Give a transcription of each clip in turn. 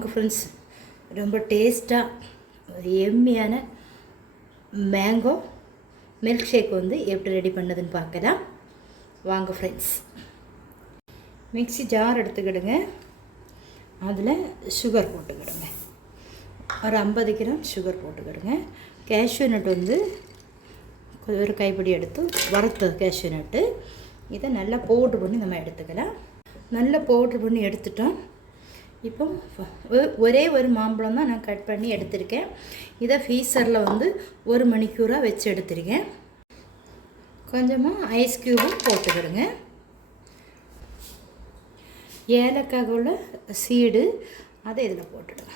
வாங்க ஃப்ரெண்ட்ஸ், ரொம்ப டேஸ்ட்டாக ஒரு எம்மியான மேங்கோ மில்க் ஷேக் வந்து எப்படி ரெடி பண்ணதுன்னு பார்க்கலாம். வாங்க ஃப்ரெண்ட்ஸ். Mixie jar எடுத்துக்கிடுங்க. அதில் சுகர் போட்டுக்கிடுங்க. ஒரு 50 கிராம் சுகர் போட்டுக்கிடுங்க. கேஷ்யூ நட் வந்து ஒரு கைப்பிடி எடுத்து வறுத்த கேஷ்யூ நட்டு. இதை நல்லா பவுட்ரு பண்ணி நம்ம எடுத்துக்கலாம். நல்லா பவுட்ரு பண்ணி எடுத்துட்டோம். இப்போ ஒரே ஒரு மாம்பழம் தான் நான் கட் பண்ணி எடுத்திருக்கேன். இதை ஃப்ரீசரில் வந்து 1 மணிக்கூராக வச்சு எடுத்துருக்கேன். கொஞ்சமாக ஐஸ் க்யூபும் போட்டுக்கிடுங்க. ஏலக்காய் உள்ள சீடு அதை இதில் போட்டுடுங்க.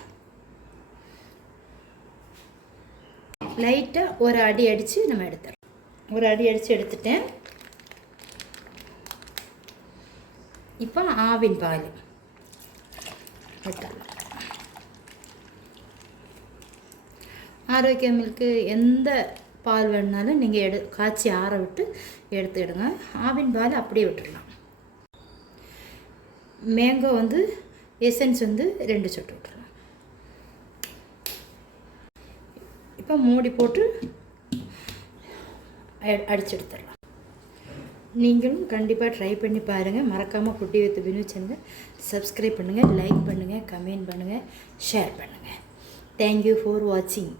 லைட்டாக ஒரு அடி அடித்து நம்ம எடுத்துடலாம். ஒரு அடி அடித்து எடுத்துட்டேன். இப்போ ஆவின் பால் விட்டுடலாம். ஆரோக்கிய மில்க்கு எந்த பால் வேணுனாலும் நீங்கள் காய்ச்சி ஆற விட்டு எடுத்துக்கிடுங்க. ஆவின் பால் அப்படியே விட்டுடலாம். மேங்கோ வந்து எசன்ஸ் வந்து 2 சொட்டு விட்டுடலாம். இப்போ மூடி போட்டு அடிச்சு எடுத்துடலாம். நீங்களும் கண்டிப்பாக ட்ரை பண்ணி பாருங்கள். மறக்காமல் குட்டி வித் பினு சேனலை சப்ஸ்கிரைப் பண்ணுங்கள், லைக் பண்ணுங்கள், கமெண்ட் பண்ணுங்கள், ஷேர் பண்ணுங்கள். தேங்க்யூ ஃபார் வாட்சிங்.